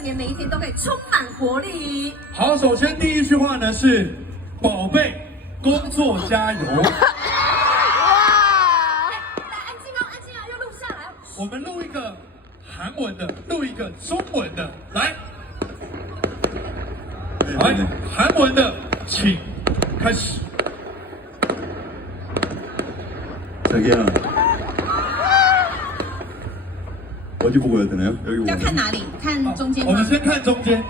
年每一天都可以充满活力。好，首先第一句话呢是“宝贝，工作加油”。来，安静哦，安静哦，要录下来。我们录一个韩文的，录一个中文的，来，韩文的，请开始。 자기야 어디 보고 해야 되나요? 여기 보고. 要看哪里？看中间吗？我们先看中间。